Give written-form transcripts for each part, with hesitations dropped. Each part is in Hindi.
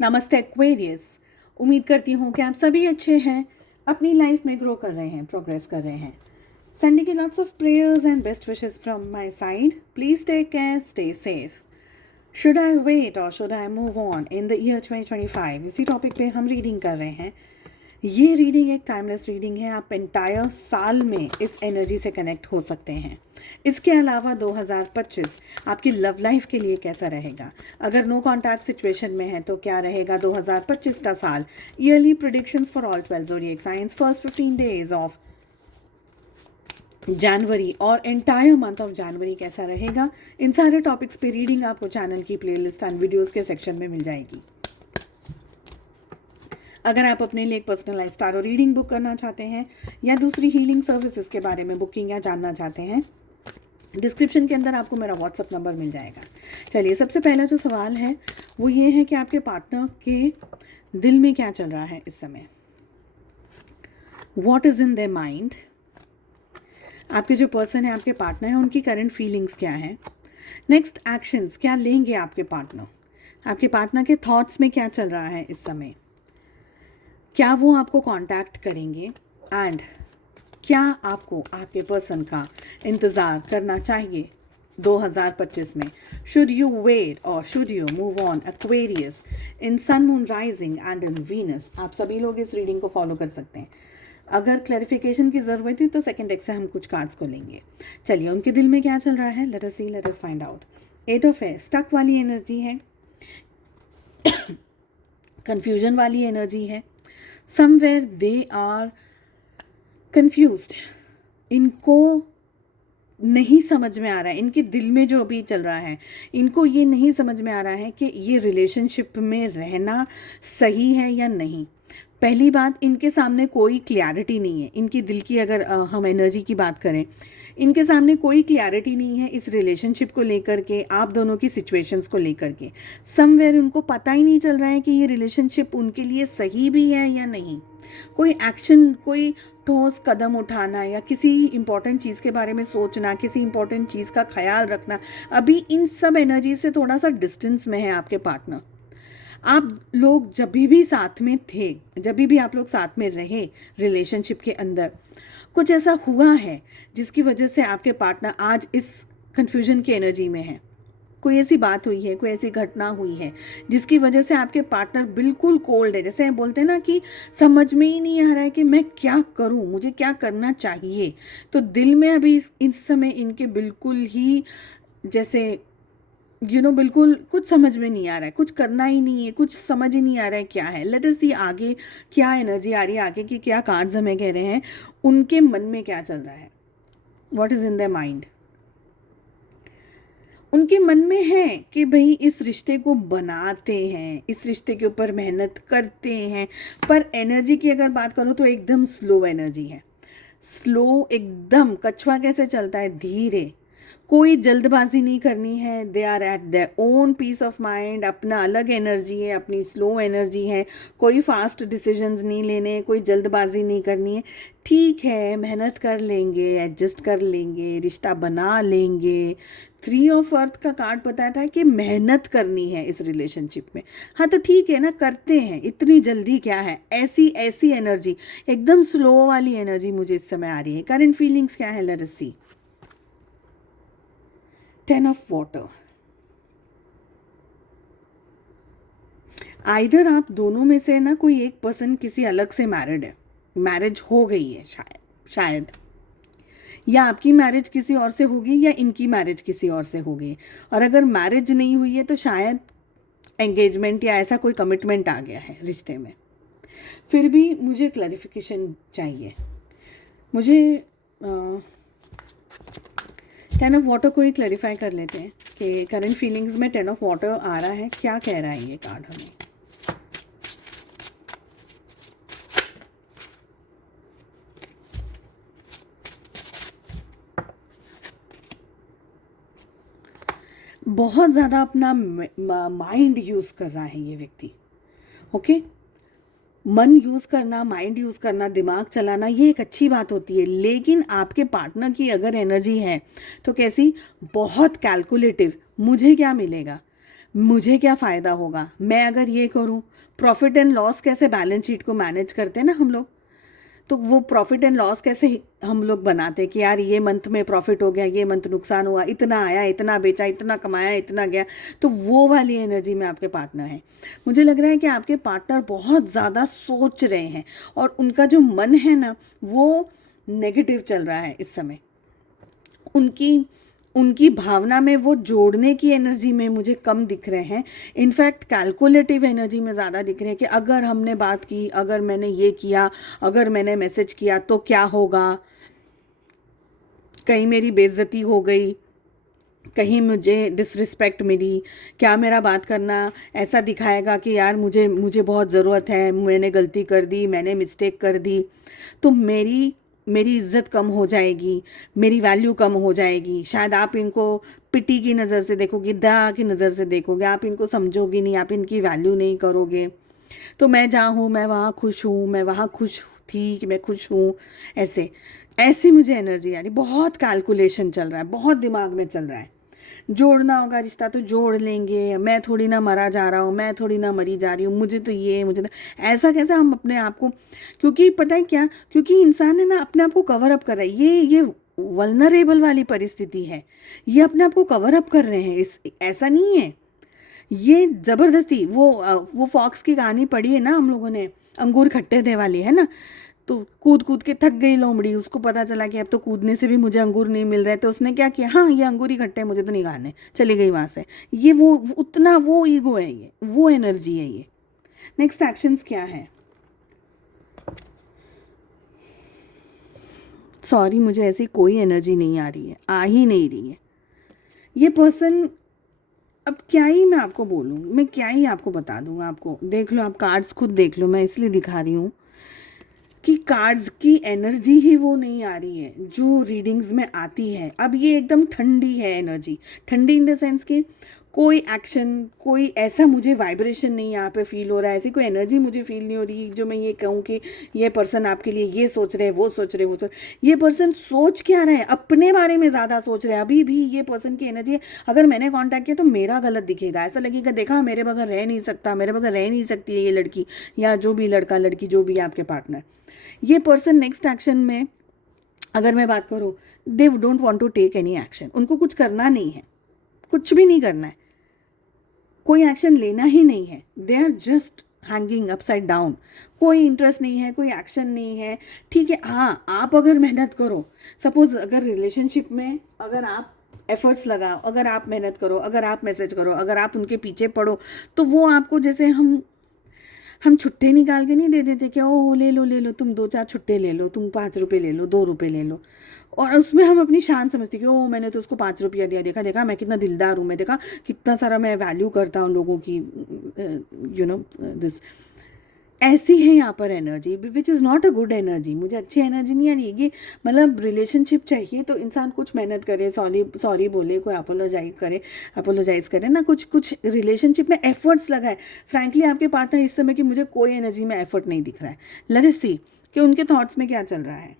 नमस्ते एक्वेरियस। उम्मीद करती हूँ कि आप सभी अच्छे हैं, अपनी लाइफ में ग्रो कर रहे हैं, प्रोग्रेस कर रहे हैं। Sending you lots of prayers and best wishes from my side. Please take care, stay safe. Should I wait और should I move on in the year 2025, इसी टॉपिक पे हम रीडिंग कर रहे हैं। ये रीडिंग एक टाइमलेस रीडिंग है। आप एंटायर साल में इस एनर्जी से कनेक्ट हो सकते हैं। इसके अलावा 2025 आपकी लव लाइफ के लिए कैसा रहेगा, अगर नो कॉन्टैक्ट सिचुएशन में है तो क्या रहेगा 2025 का साल। Yearly predictions for all 12 zodiac science, first 15 days of January और एंटायर मंथ ऑफ जनवरी कैसा रहेगा। इन सारे टॉपिक्स पे रीडिंग आपको चैनल की प्लेलिस्ट एंड वीडियोस के सेक्शन में मिल जाएगी। अगर आप अपने लिए एक पर्सनलाइज्ड टारो रीडिंग बुक करना चाहते हैं या दूसरी हीलिंग सर्विसेज के बारे में बुकिंग या जानना चाहते हैं, डिस्क्रिप्शन के अंदर आपको मेरा व्हाट्सअप नंबर मिल जाएगा। चलिए, सबसे पहला जो सवाल है वो ये है कि आपके पार्टनर के दिल में क्या चल रहा है इस समय। What is in their mind. आपके जो पर्सन है, आपके पार्टनर है, उनकी करंट फीलिंग्स क्या है। नेक्स्ट एक्शंस क्या लेंगे आपके पार्टनर। आपके पार्टनर के थॉट्स में क्या चल रहा है इस समय। क्या वो आपको कांटेक्ट करेंगे एंड क्या आपको आपके पर्सन का इंतज़ार करना चाहिए 2025 में। शुड यू वेट और should you move on. Aquarius in sun moon rising and in Venus, आप सभी लोग इस रीडिंग को फॉलो कर सकते हैं। अगर क्लैरिफिकेशन की ज़रूरत है तो सेकंड डेक से हम कुछ कार्ड्स को लेंगे। चलिए, उनके दिल में क्या चल रहा है, let us see, let us find out. 8 of है, स्टक वाली एनर्जी है, कंफ्यूजन वाली एनर्जी है। समवेयर दे आर कंफ्यूज्ड, इनको नहीं समझ में आ रहा है, इनके दिल में जो अभी चल रहा है, इनको ये नहीं समझ में आ रहा है कि ये रिलेशनशिप में रहना सही है या नहीं। पहली बात, इनके सामने कोई क्लैरिटी नहीं है। इनकी दिल की अगर हम एनर्जी की बात करें, इनके सामने कोई क्लैरिटी नहीं है इस रिलेशनशिप को लेकर के, आप दोनों की सिचुएशंस को लेकर के। समवेयर उनको पता ही नहीं चल रहा है कि ये रिलेशनशिप उनके लिए सही भी है या नहीं। कोई एक्शन, कोई ठोस कदम उठाना या किसी इंपॉर्टेंट चीज़ के बारे में सोचना, किसी इंपॉर्टेंट चीज़ का ख्याल रखना, अभी इन सब एनर्जी से थोड़ा सा डिस्टेंस में है आपके पार्टनर। आप लोग जब भी साथ में थे, जब भी आप लोग साथ में रहे रिलेशनशिप के अंदर, कुछ ऐसा हुआ है जिसकी वजह से आपके पार्टनर आज इस कन्फ्यूजन की एनर्जी में है। कोई ऐसी बात हुई है, कोई ऐसी घटना हुई है जिसकी वजह से आपके पार्टनर बिल्कुल कोल्ड है। जैसे बोलते हैं ना कि समझ में ही नहीं आ रहा है कि मैं क्या करूं, मुझे क्या करना चाहिए। तो दिल में अभी इस समय इनके बिल्कुल ही जैसे बिल्कुल कुछ समझ में नहीं आ रहा है, कुछ करना ही नहीं है, कुछ समझ ही नहीं आ रहा है क्या है। लेट अस सी आगे क्या एनर्जी आ रही है, आगे की क्या कार्ड्स हमें कह रहे हैं, उनके मन में क्या चल रहा है। What is in their mind. उनके मन में है कि भाई इस रिश्ते को बनाते हैं, इस रिश्ते के ऊपर मेहनत करते हैं, पर एनर्जी की अगर बात करूँ तो एकदम स्लो एनर्जी है। स्लो एकदम, कछुआ कैसे चलता है, धीरे, कोई जल्दबाजी नहीं करनी है। They are at their own peace of mind, अपना अलग एनर्जी है, अपनी स्लो एनर्जी है। कोई फास्ट डिसीजंस नहीं लेने, कोई जल्दबाजी नहीं करनी है। ठीक है, मेहनत कर लेंगे, एडजस्ट कर लेंगे, रिश्ता बना लेंगे। 3 ऑफ अर्थ का कार्ड बताता है कि मेहनत करनी है इस रिलेशनशिप में। हाँ तो ठीक है ना, करते हैं, इतनी जल्दी क्या है। ऐसी ऐसी एनर्जी, एकदम स्लो वाली एनर्जी मुझे इस समय आ रही है। करंट फीलिंग्स क्या है, let us see. 10 of water. Either आप दोनों में से ना कोई एक पर्सन किसी अलग से मैरिड है, मैरिज हो गई है शायद, या आपकी मैरिज किसी और से होगी या इनकी मैरिज किसी और से हो गई। और अगर मैरिज नहीं हुई है तो शायद एंगेजमेंट या ऐसा कोई कमिटमेंट आ गया है रिश्ते में। फिर भी मुझे क्लैरिफिकेशन चाहिए। मुझे 10 ऑफ वाटर को ही क्लैरिफाई कर लेते हैं कि करंट फीलिंग्स में 10 ऑफ वाटर आ रहा है, क्या कह रहा है ये कार्ड हमें। बहुत ज़्यादा अपना माइंड यूज़ कर रहा है ये व्यक्ति। ओके, मन यूज़ करना, माइंड यूज़ करना, दिमाग चलाना, ये एक अच्छी बात होती है। लेकिन आपके पार्टनर की अगर एनर्जी है तो कैसी, बहुत कैलकुलेटिव, मुझे क्या मिलेगा, मुझे क्या फ़ायदा होगा मैं अगर ये करूँ। प्रॉफिट एंड लॉस कैसे बैलेंस शीट को मैनेज करते हैं ना हम लोग, तो वो प्रॉफिट एंड लॉस कैसे हम लोग बनाते हैं कि यार ये मंथ में प्रॉफिट हो गया, ये मंथ नुकसान हुआ, इतना आया, इतना बेचा, इतना कमाया, इतना गया। तो वो वाली एनर्जी में आपके पार्टनर हैं। मुझे लग रहा है कि आपके पार्टनर बहुत ज़्यादा सोच रहे हैं और उनका जो मन है ना वो नेगेटिव चल रहा है इस समय। उनकी उनकी भावना में वो जोड़ने की एनर्जी में मुझे कम दिख रहे हैं। इनफैक्ट कैलकुलेटिव एनर्जी में ज़्यादा दिख रहे हैं कि अगर हमने बात की, अगर मैंने ये किया, अगर मैंने मैसेज किया तो क्या होगा, कहीं मेरी बेइज्जती हो गई, कहीं मुझे डिसरिस्पेक्ट मिली, क्या मेरा बात करना ऐसा दिखाएगा कि यार मुझे मुझे बहुत ज़रूरत है, मैंने गलती कर दी, मैंने मिस्टेक कर दी, तो मेरी मेरी इज्जत कम हो जाएगी, मेरी वैल्यू कम हो जाएगी। शायद आप इनको पिटी की नज़र से देखोगे, दया की नज़र से देखोगे, आप इनको समझोगे नहीं, आप इनकी वैल्यू नहीं करोगे। तो मैं जहाँ हूँ मैं वहाँ खुश हूँ, मैं वहाँ खुश थी कि मैं खुश हूँ, ऐसे ऐसी मुझे एनर्जी आ रही। बहुत कैलकुलेशन चल रहा है, बहुत दिमाग में चल रहा है। जोड़ना होगा रिश्ता तो जोड़ लेंगे, मैं थोड़ी ना मरा जा रहा हूँ, मैं थोड़ी ना मरी जा रही हूँ, मुझे तो ये मुझे तो ऐसा कैसे हम अपने आप को, क्योंकि पता है क्या, क्योंकि इंसान है ना अपने आप को कवर अप कर रहा है। ये वल्नरेबल वाली परिस्थिति है, ये अपने आप को कवर अप कर रहे हैं। इस ऐसा नहीं है, ये ज़बरदस्ती वो फॉक्स की कहानी पढ़ी है ना हम लोगों ने, अंगूर खट्टे थे वाली, है ना। तो कूद कूद के थक गई लोमड़ी, उसको पता चला कि अब तो कूदने से भी मुझे अंगूर नहीं मिल रहे, तो उसने क्या किया, हाँ ये अंगूर ही खट्टे हैं, मुझे तो नहीं खाने, चली गई वहाँ से। ये वो उतना वो ईगो है, ये वो एनर्जी है ये। नेक्स्ट एक्शंस क्या है। सॉरी मुझे ऐसी कोई एनर्जी नहीं आ रही है, आ ही नहीं रही है। ये पर्सन, अब क्या ही मैं आपको बोलूँ, मैं क्या ही आपको बता दूँ। आपको देख लो, आप कार्ड्स खुद देख लो, मैं इसलिए दिखा रही हूँ कि कार्ड्स की एनर्जी ही वो नहीं आ रही है जो रीडिंग्स में आती है। अब ये एकदम ठंडी है एनर्जी, ठंडी इन द सेंस कि कोई एक्शन, कोई ऐसा मुझे वाइब्रेशन नहीं यहाँ पे फील हो रहा है, ऐसी कोई एनर्जी मुझे फील नहीं हो रही जो मैं ये कहूँ कि ये पर्सन आपके लिए ये सोच रहे हैं, वो सोच रहे हैं, वो सोच। ये पर्सन सोच क्या रहे हैं, अपने बारे में ज़्यादा सोच रहे हैं। अभी भी ये पर्सन की एनर्जी, अगर मैंने कांटेक्ट किया तो मेरा गलत दिखेगा, ऐसा लगेगा देखा मेरे बगैर रह नहीं सकता, मेरे बगैर रह नहीं सकती है ये लड़की या जो भी लड़का लड़की जो भी आपके पार्टनर। ये पर्सन नेक्स्ट एक्शन में, अगर मैं बात करूँ, they don't want to take any action. उनको कुछ करना नहीं है, कुछ भी नहीं करना है, कोई एक्शन लेना ही नहीं है। They are just hanging upside down, कोई इंटरेस्ट नहीं है, कोई एक्शन नहीं है। ठीक है, हाँ आप अगर मेहनत करो, सपोज अगर रिलेशनशिप में अगर आप एफर्ट्स लगाओ, अगर आप मेहनत करो, अगर आप मैसेज करो, अगर आप उनके पीछे पड़ो, तो वो आपको, जैसे हम छुट्टे निकाल के नहीं दे देते क्या, ओ ले लो तुम 2-4 छुट्टे ले लो, तुम 5 रुपये ले लो, 2 रुपये ले लो, और उसमें हम अपनी शान समझते कि ओ मैंने तो उसको 5 रुपया दिया, देखा देखा मैं कितना दिलदार हूँ, मैं देखा कितना सारा मैं वैल्यू करता हूँ लोगों की, यू नो दिस। ऐसी है यहाँ पर energy, which is not a good energy. मुझे अच्छी एनर्जी नहीं आ रही है ये। मतलब रिलेशनशिप चाहिए तो इंसान कुछ मेहनत करे, सॉरी सॉरी बोले, कोई अपोलोजाइज करे ना, कुछ कुछ रिलेशनशिप में एफर्ट्स लगाए। फ्रैंकली आपके पार्टनर इस समय की मुझे कोई एनर्जी में एफर्ट नहीं दिख रहा है। लेट अस सी कि उनके थॉट्स में क्या चल रहा है।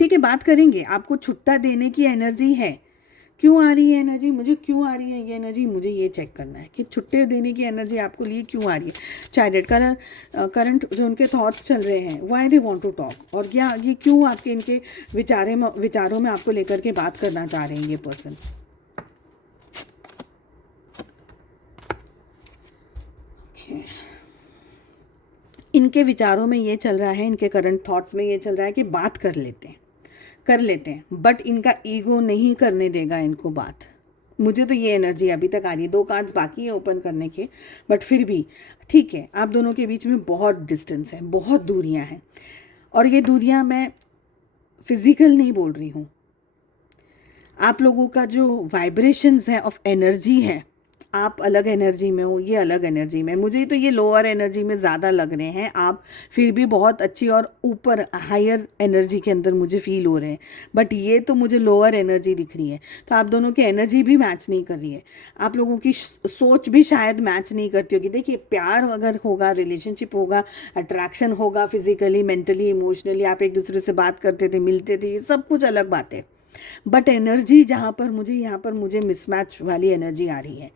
ठीक है, बात करेंगे। आपको छुट्टा देने की एनर्जी है, क्यों आ रही है एनर्जी, मुझे क्यों आ रही है ये एनर्जी, मुझे ये चेक करना है कि छुट्टे देने की एनर्जी आपको लिए क्यों आ रही है। चाइल्ड करंट जो उनके थॉट्स चल रहे हैं, why they want to talk, और क्या ये क्यों आपके इनके विचारों में आपको लेकर के बात करना चाह रहे हैं ये पर्सन। इनके विचारों में ये चल रहा है, इनके करंट थॉट्स में ये चल रहा है कि बात कर लेते हैं, बट इनका ईगो नहीं करने देगा इनको बात। मुझे तो ये एनर्जी अभी तक आ रही है। 2 कार्ड्स बाकी है ओपन करने के, बट फिर भी ठीक है, आप दोनों के बीच में बहुत डिस्टेंस है, बहुत दूरियां हैं, और ये दूरियां मैं फिजिकल नहीं बोल रही हूँ। आप लोगों का जो वाइब्रेशंस है ऑफ एनर्जी है, आप अलग एनर्जी में हो, ये अलग एनर्जी में। मुझे तो ये लोअर एनर्जी में ज़्यादा लग रहे हैं, आप फिर भी बहुत अच्छी और ऊपर हायर एनर्जी के अंदर मुझे फील हो रहे हैं, बट ये तो मुझे लोअर एनर्जी दिख रही है। तो आप दोनों की एनर्जी भी मैच नहीं कर रही है, आप लोगों की सोच भी शायद मैच नहीं करती होगी। देखिए, प्यार अगर होगा, रिलेशनशिप होगा, अट्रैक्शन होगा, फिजिकली, मेंटली, इमोशनली आप एक दूसरे से बात करते थे, मिलते थे, ये सब कुछ अलग बात है। बट एनर्जी जहाँ पर मुझे यहाँ पर मुझे मिसमैच वाली एनर्जी आ रही है।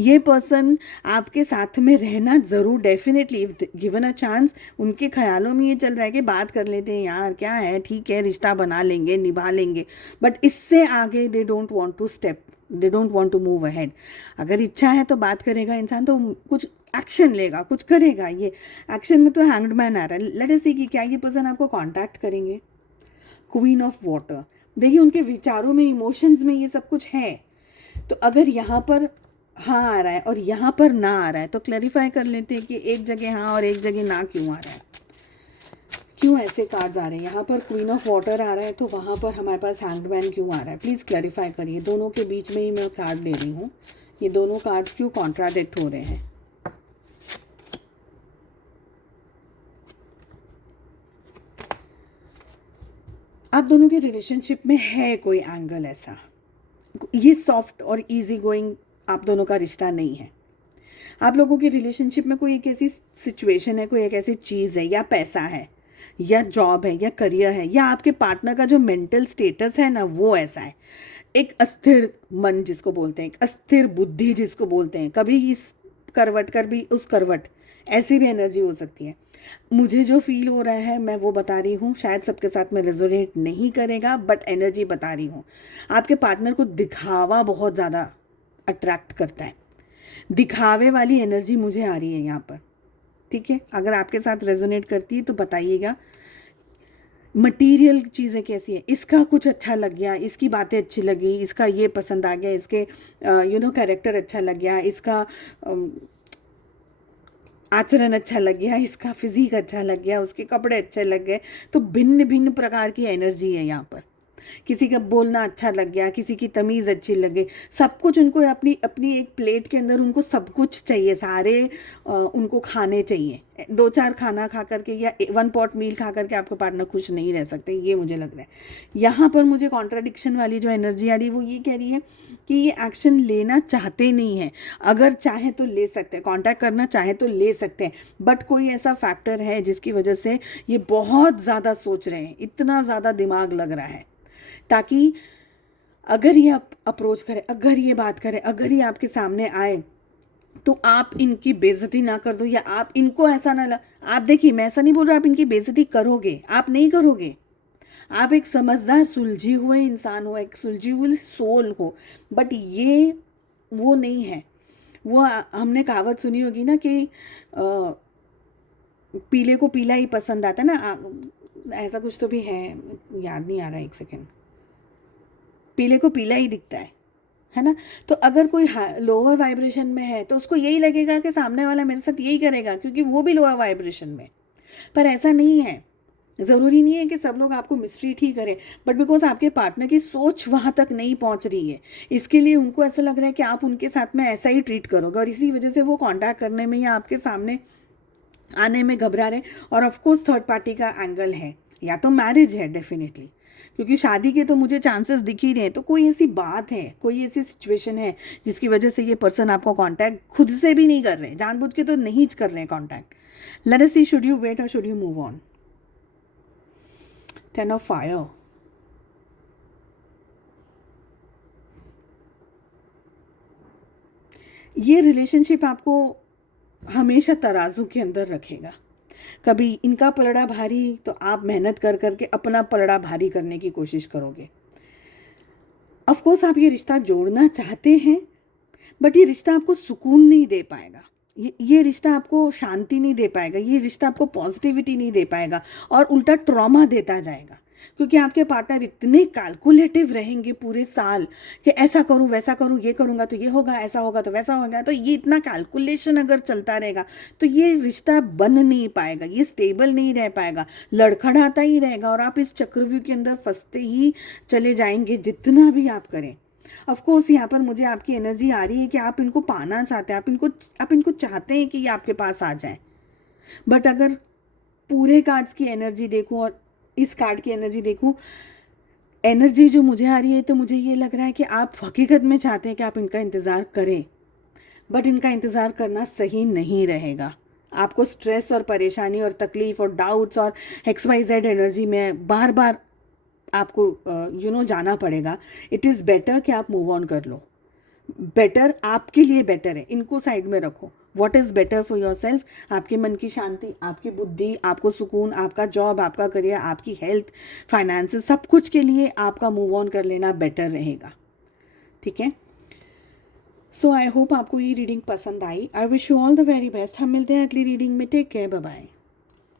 ये पर्सन आपके साथ में रहना ज़रूर, डेफिनेटली गिवन अ चांस, उनके ख्यालों में ये चल रहा है कि बात कर लेते हैं यार, क्या है, ठीक है, रिश्ता बना लेंगे, निभा लेंगे, बट इससे आगे they don't want to step, they don't want to move ahead. अगर इच्छा है तो बात करेगा इंसान, तो कुछ एक्शन लेगा, कुछ करेगा। ये एक्शन में तो हैंग्ड मैन आ रहा है। लेट अस सी कि क्या ये पर्सन आपको कांटेक्ट करेंगे। क्वीन ऑफ वाटर, देखिए उनके विचारों में, इमोशंस में ये सब कुछ है। तो अगर यहाँ पर हाँ आ रहा है और यहाँ पर ना आ रहा है, तो क्लैरिफाई कर लेते हैं कि एक जगह हाँ और एक जगह ना क्यों आ रहा है, क्यों ऐसे कार्ड्स आ रहे हैं। यहाँ पर क्वीन ऑफ वाटर आ रहा है तो वहाँ पर हमारे पास हैंग्ड मैन क्यों आ रहा है, प्लीज़ क्लैरिफाई करिए। दोनों के बीच में ही मैं कार्ड ले रही हूँ, ये दोनों कार्ड्स क्यों कॉन्ट्राडिक्ट हो रहे हैं। आप दोनों के रिलेशनशिप में है कोई एंगल ऐसा, ये सॉफ्ट और इजी गोइंग आप दोनों का रिश्ता नहीं है। आप लोगों के रिलेशनशिप में कोई एक ऐसी सिचुएशन है, कोई एक ऐसी चीज़ है, या पैसा है, या जॉब है, या करियर है, या आपके पार्टनर का जो मेंटल स्टेटस है ना, वो ऐसा है। एक अस्थिर मन जिसको बोलते हैं, एक अस्थिर बुद्धि जिसको बोलते हैं, कभी इस करवट कभी उस करवट, ऐसी भी एनर्जी हो सकती है। मुझे जो फील हो रहा है मैं वो बता रही हूँ, शायद सबके साथ में रेजोनेट नहीं करेगा, बट एनर्जी बता रही हूँ। आपके पार्टनर को दिखावा बहुत ज़्यादा अट्रैक्ट करता है, दिखावे वाली एनर्जी मुझे आ रही है यहाँ पर, ठीक है। अगर आपके साथ रेजोनेट करती है तो बताइएगा। मटीरियल चीज़ें कैसी है, इसका कुछ अच्छा लग गया, इसकी बातें अच्छी लगी, इसका ये पसंद आ गया, इसके कैरेक्टर अच्छा लग गया, इसका आचरण अच्छा लग गया, इसका फिजिक अच्छा लग गया, उसके कपड़े अच्छे लग गए। तो भिन्न भिन्न प्रकार की एनर्जी है यहाँ पर। किसी का बोलना अच्छा लग गया, किसी की तमीज़ अच्छी लगे, सब कुछ उनको अपनी अपनी एक प्लेट के अंदर उनको सब कुछ चाहिए, सारे उनको खाने चाहिए। 2-4 खाना खा करके या 1 पॉट मील खा करके आपके पार्टनर खुश नहीं रह सकते, ये मुझे लग रहा है। यहाँ पर मुझे कॉन्ट्राडिक्शन वाली जो एनर्जी आ रही है वो ये कह रही है कि ये एक्शन लेना चाहते नहीं हैं। अगर चाहे तो ले सकते हैं, कॉन्टैक्ट करना चाहे तो ले सकते हैं, बट कोई ऐसा फैक्टर है जिसकी वजह से ये बहुत ज़्यादा सोच रहे हैं, इतना ज़्यादा दिमाग लग रहा है, ताकि अगर ये अप्रोच करे, अगर ये बात करे, अगर ये आपके सामने आए तो आप इनकी बेइज्जती ना कर दो, या आप इनको ऐसा ना आप देखिए, मैं ऐसा नहीं बोल रहा आप इनकी बेइज्जती करोगे, आप नहीं करोगे। आप एक समझदार सुलझी हुए इंसान हो, एक सुलझी हुई सोल हो, बट ये वो नहीं है। वो हमने कहावत सुनी होगी ना कि पीले को पीला ही पसंद आता है ना, ऐसा कुछ तो भी है, याद नहीं आ रहा, एक सेकेंड। पीले को पीला ही दिखता है ना। तो अगर कोई लोअर वाइब्रेशन में है तो उसको यही लगेगा कि सामने वाला मेरे साथ यही करेगा, क्योंकि वो भी लोअर वाइब्रेशन में। पर ऐसा नहीं है, ज़रूरी नहीं है कि सब लोग आपको मिसट्रीट ही करें, बट बिकॉज आपके पार्टनर की सोच वहाँ तक नहीं पहुँच रही है, इसके लिए उनको ऐसा लग रहा है कि आप उनके साथ में ऐसा ही ट्रीट करोगे, और इसी वजह से वो कॉन्टैक्ट करने में या आपके सामने आने में घबरा रहे। और ऑफकोर्स थर्ड पार्टी का एंगल है, या तो मैरिज है डेफिनेटली, क्योंकि शादी के तो मुझे चांसेस दिख ही रहे हैं। तो कोई ऐसी बात है, कोई ऐसी सिचुएशन है जिसकी वजह से ये पर्सन आपको कांटेक्ट खुद से भी नहीं कर रहे, जानबूझ के तो नहीं कर रहे हैं contact. Let us see, should you wait और should you move on. 10 of fire, ये रिलेशनशिप आपको हमेशा तराजू के अंदर रखेगा। कभी इनका पलड़ा भारी तो आप मेहनत कर करके अपना पलड़ा भारी करने की कोशिश करोगे। ऑफ कोर्स आप ये रिश्ता जोड़ना चाहते हैं, बट ये रिश्ता आपको सुकून नहीं दे पाएगा, ये रिश्ता आपको शांति नहीं दे पाएगा, ये रिश्ता आपको पॉजिटिविटी नहीं दे पाएगा, और उल्टा ट्रॉमा देता जाएगा। क्योंकि आपके पार्टनर इतने कैलकुलेटिव रहेंगे पूरे साल कि ऐसा करूं, वैसा करूं, ये करूंगा तो ये होगा, ऐसा होगा तो वैसा होगा। तो ये इतना कैलकुलेशन अगर चलता रहेगा तो ये रिश्ता बन नहीं पाएगा, ये स्टेबल नहीं रह पाएगा, लड़खड़ाता ही रहेगा, और आप इस चक्रव्यूह के अंदर फंसते ही चले जाएंगे जितना भी आप करें। ऑफ कोर्स यहाँ पर मुझे आपकी एनर्जी आ रही है कि आप इनको पाना चाहते हैं, आप इनको चाहते हैं कि ये आपके पास आ जाए। बट अगर पूरे कार्ड्स की एनर्जी देखूं और इस कार्ड की एनर्जी देखूं, एनर्जी जो मुझे आ रही है, तो मुझे ये लग रहा है कि आप हकीकत में चाहते हैं कि आप इनका इंतज़ार करें, बट इनका इंतज़ार करना सही नहीं रहेगा। आपको स्ट्रेस और परेशानी और तकलीफ़ और डाउट्स और XYZ एनर्जी में बार बार आपको जाना पड़ेगा, इट इज़ बेटर कि आप मूव ऑन कर लो। बेटर आपके लिए बेटर है, इनको साइड में रखो। What is better for your self, आपके मन की शांति, आपकी बुद्धि, आपको सुकून, आपका जॉब, आपका करियर, आपकी हेल्थ, फाइनेंसेस, सब कुछ के लिए आपका मूव ऑन कर लेना बेटर रहेगा। ठीक है, सो आई होप आपको ये रीडिंग पसंद आई। I wish you all the very best. हम मिलते हैं अगली रीडिंग में। Take care, bye bye.